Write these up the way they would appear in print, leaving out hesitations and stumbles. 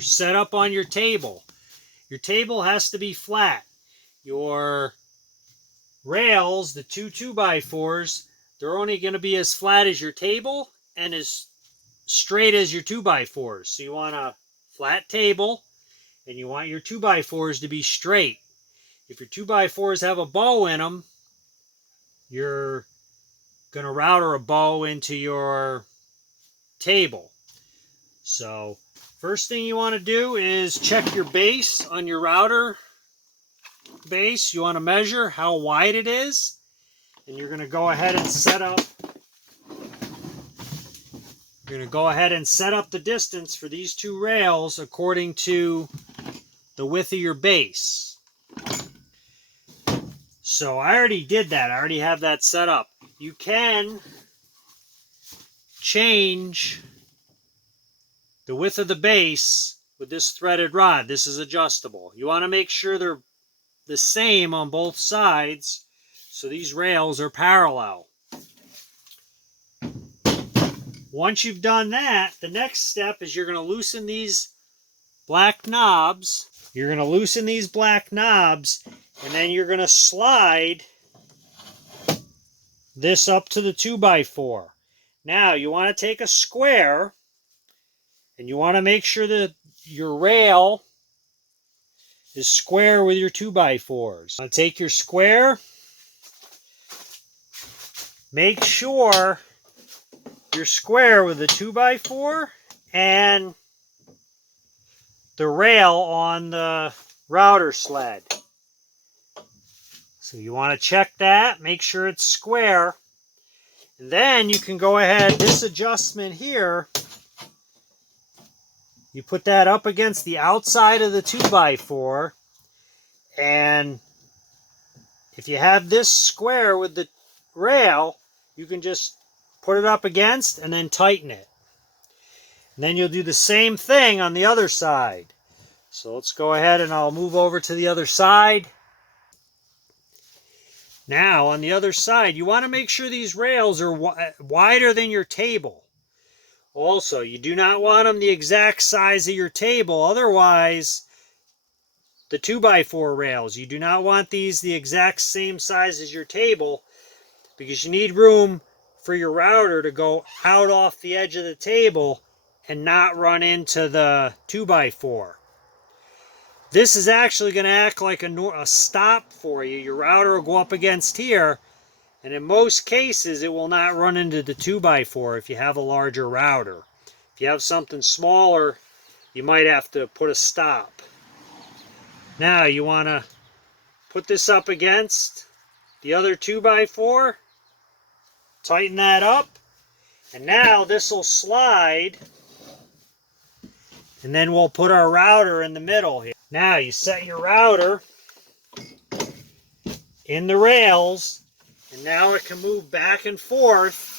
set up on your table. Your table has to be flat. Your rails, the two 2x4s, they're only going to be as flat as your table and as straight as your 2x4s. So you want a flat table and you want your 2x4s to be straight. If your 2x4s have a bow in them, you're going to router a bow into your table. So first thing you want to do is check your base on your router base. You want to measure how wide it is, and you're going to go ahead and set up the distance for these two rails according to the width of your base. So I already did that. I already have that set up. You can change the width of the base with this threaded rod. This is adjustable. You want to make sure they're the same on both sides so these rails are parallel. Once you've done that, the next step is you're going to loosen these black knobs. You're going to loosen these black knobs, and then you're going to slide this up to the 2x4. Now you want to take a square, and you want to make sure that your rail is square with your 2x4s. Now take your square, make sure you're square with the 2x4 and the rail on the router sled. So you want to check that, make sure it's square, and then you can go ahead, this adjustment here, you put that up against the outside of the 2x4, and if you have this square with the rail, you can just put it up against and then tighten it. And then you'll do the same thing on the other side. So let's go ahead and I'll move over to the other side. Now on the other side, you want to make sure these rails are wider than your table. Also, you do not want them the exact size of your table, otherwise the 2x4 rails, you do not want these the exact same size as your table, because you need room for your router to go out off the edge of the table and not run into the 2x4. This is actually going to act like a stop for you. Your router will go up against here, and in most cases it will not run into the 2x4 if you have a larger router. If you have something smaller, you might have to put a stop. Now you want to put this up against the other 2x4, tighten that up, and now this will slide, and then we'll put our router in the middle here. Now you set your router in the rails, and now it can move back and forth.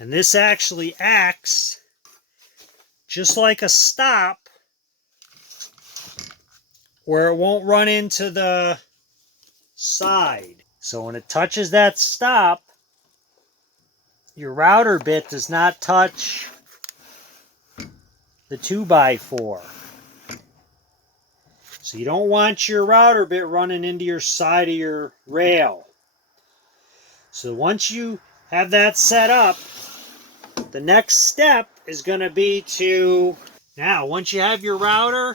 And this actually acts just like a stop, where it won't run into the side. So when it touches that stop, your router bit does not touch the 2x4. So you don't want your router bit running into your side of your rail. So once you have that set up, the next step is going to be to, now once you have your router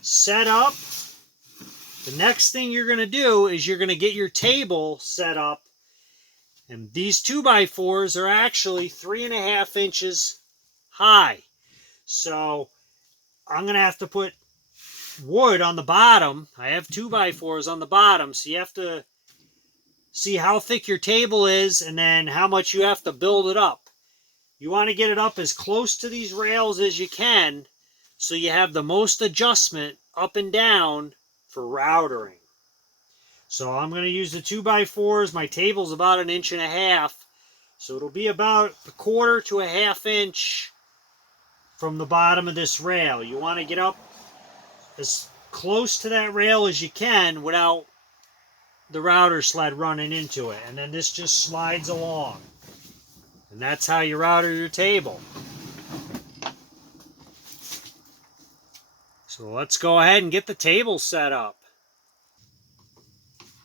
set up, the next thing you're going to do is you're going to get your table set up. And these 2x4s are actually 3.5 inches high. So I'm going to have to put wood on the bottom. I have 2x4s on the bottom, so you have to see how thick your table is and then how much you have to build it up. You want to get it up as close to these rails as you can so you have the most adjustment up and down for routering. So I'm going to use the 2x4s. My table's about 1.5 inches, so it'll be about 1/4 to 1/2 inch from the bottom of this rail. You want to get up as close to that rail as you can without the router sled running into it, and then this just slides along. And that's how you router your table. So let's go ahead and get the table set up.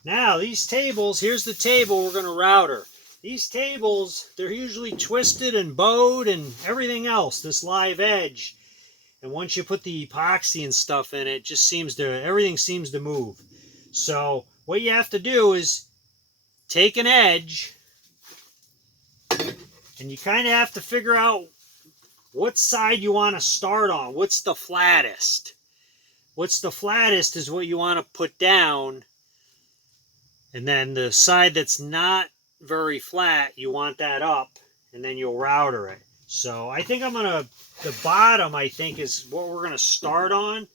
Now these tables, here's the table we're going to router. These tables, they're usually twisted and bowed and everything else, this live edge. And once you put the epoxy and stuff in it, just everything seems to move. So what you have to do is take an edge, and you kind of have to figure out what side you want to start on. What's the flattest? What's the flattest is what you want to put down. And then the side that's not very flat, you want that up, and then you'll router it. So I think the bottom, I think, is what we're going to start on.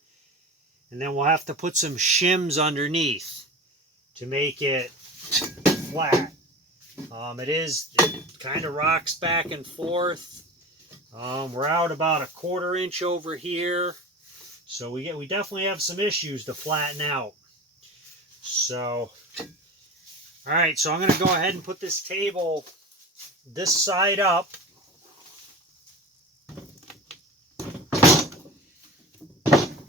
And then we'll have to put some shims underneath to make it flat. It kind of rocks back and forth. We're out about a 1/4 inch over here. So we definitely have some issues to flatten out. So, all right, so I'm going to go ahead and put this table this side up.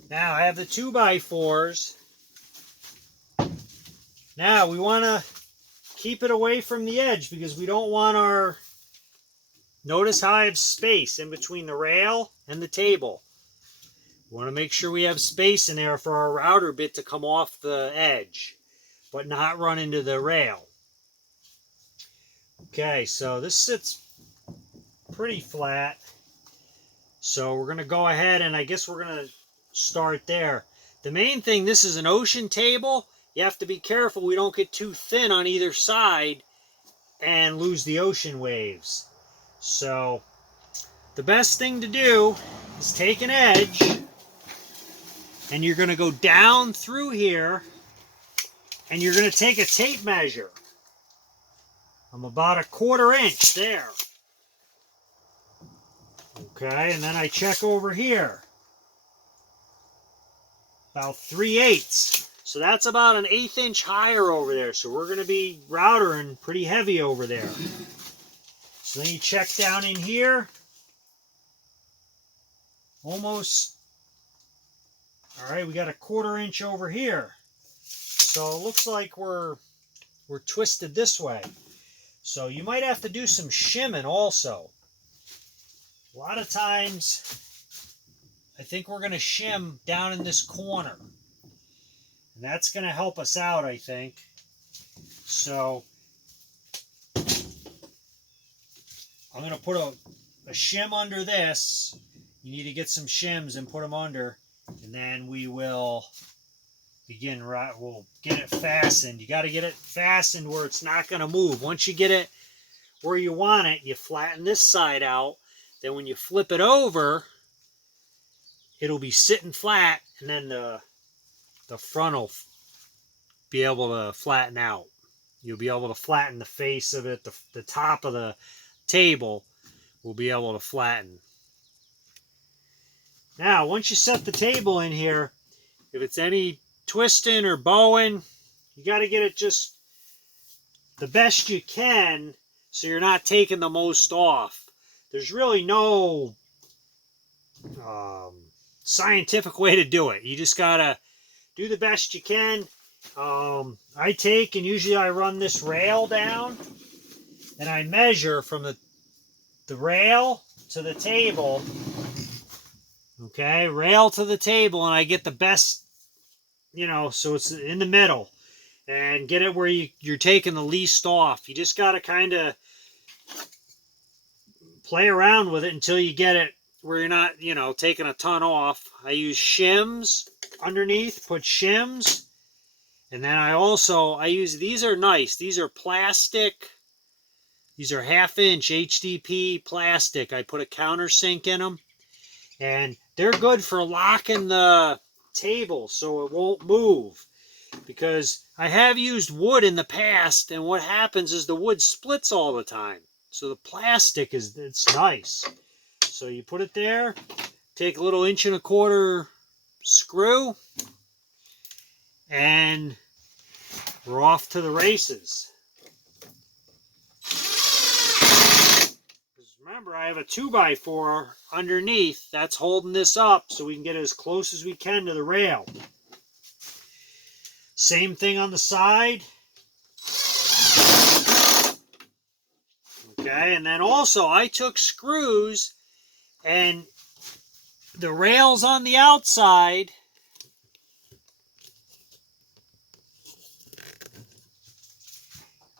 Now I have the 2x4s. Now we want to keep it away from the edge because we don't want our... Notice how I have space in between the rail and the table. We want to make sure we have space in there for our router bit to come off the edge, but not run into the rail. Okay, so this sits pretty flat. So we're going to go ahead and I guess we're going to start there. The main thing, this is an ocean table. You have to be careful we don't get too thin on either side and lose the ocean waves. So the best thing to do is take an edge and you're going to go down through here and you're going to take a tape measure. I'm about a 1/4 inch there. Okay, and then I check over here. About 3/8. So that's about an 1/8 inch higher over there. So we're going to be routering pretty heavy over there. So then you check down in here. Almost. All right, we got a 1/4 inch over here. So it looks like we're twisted this way. So you might have to do some shimming also. A lot of times, I think we're going to shim down in this corner. And that's going to help us out, I think. So I'm going to put a shim under this. You need to get some shims and put them under. And then we will we'll get it fastened. You got to get it fastened where it's not going to move. Once you get it where you want it, you flatten this side out. Then when you flip it over, it'll be sitting flat, and then the front will be able to flatten out. You'll be able to flatten the face of it. The top of the table will be able to flatten. Now, once you set the table in here, if it's any twisting or bowing, you got to get it just the best you can so you're not taking the most off. There's really no scientific way to do it. You just got to do the best you can. I take and usually I run this rail down and I measure from the rail to the table. Okay, rail to the table, and I get the best, so it's in the middle. And get it where you're taking the least off. You just got to kind of play around with it until you get it where you're not, taking a ton off. I use shims underneath, put shims. And then I use, these are nice. These are plastic. These are 1/2 inch HDP plastic. I put a countersink in them. And they're good for locking the table so it won't move. Because I have used wood in the past, and what happens is the wood splits all the time. So the plastic it's nice. So you put it there, take a little 1.25 inch screw, and we're off to the races. Remember, I have a 2x4 underneath that's holding this up so we can get as close as we can to the rail. Same thing on the side. Okay, and then also I took screws and the rails on the outside,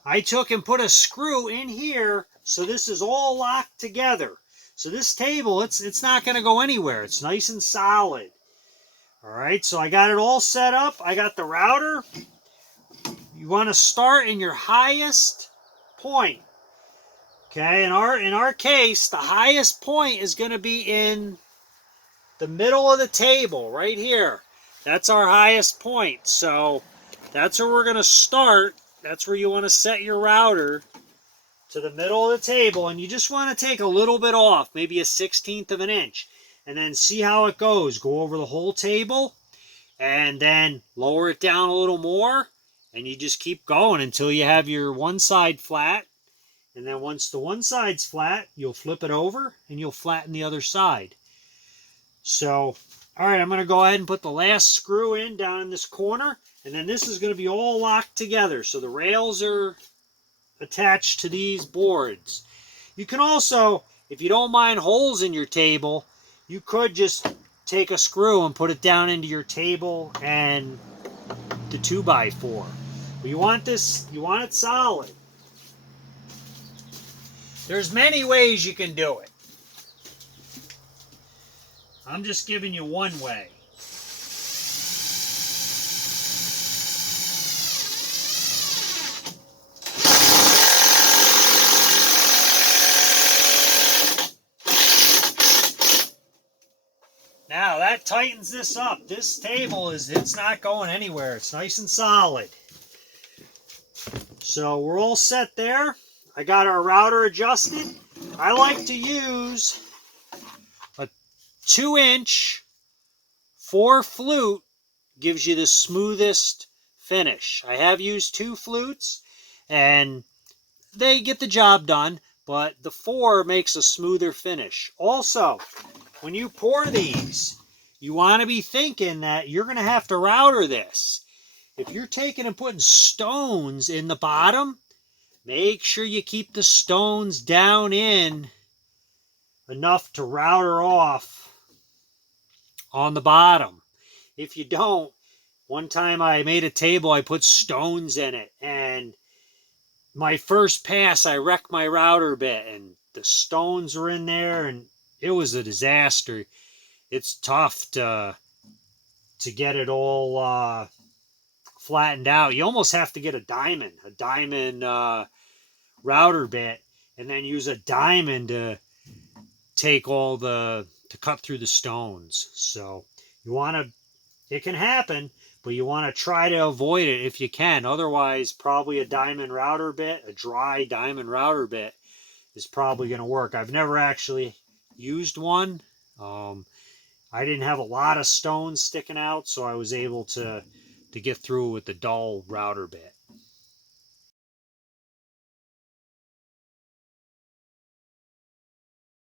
I took and put a screw in here so this is all locked together. So this table, it's not going to go anywhere. It's nice and solid. All right, so I got it all set up. I got the router. You want to start in your highest point. Okay, in our case, the highest point is going to be in the middle of the table, right here. That's our highest point. So that's where we're going to start. That's where you want to set your router, to the middle of the table, and you just want to take a little bit off, maybe a 1/16 of an inch, and then see how it goes. Go over the whole table, and then lower it down a little more, and you just keep going until you have your one side flat. And then once the one side's flat, you'll flip it over, and you'll flatten the other side. So, all right, I'm going to go ahead and put the last screw in down in this corner, and then this is going to be all locked together. So the rails are attached to these boards. You can also, if you don't mind holes in your table, you could just take a screw and put it down into your table and the 2x4. But you want it solid. There's many ways you can do it. I'm just giving you one way. Now that tightens this up. This table it's not going anywhere. It's nice and solid. So we're all set there. I got our router adjusted. I like to use a 2-inch 4 flute. Gives you the smoothest finish. I have used 2 flutes and they get the job done, but the 4 makes a smoother finish. Also, when you pour these, you want to be thinking that you're going to have to router this. If you're taking and putting stones in the bottom, make sure you keep the stones down in enough to router off on the bottom. If you don't, one time I made a table, I put stones in it, and my first pass, I wrecked my router bit, and the stones were in there, and it was a disaster. It's tough to get it all flattened out. You almost have to get a diamond router bit, and then use a diamond to take to cut through the stones. So you want to, it can happen, but you want to try to avoid it if you can. Otherwise, probably a diamond router bit, a dry diamond router bit, is probably going to work. I've never actually used one. I didn't have a lot of stones sticking out, so I was able to get through with the dull router bit.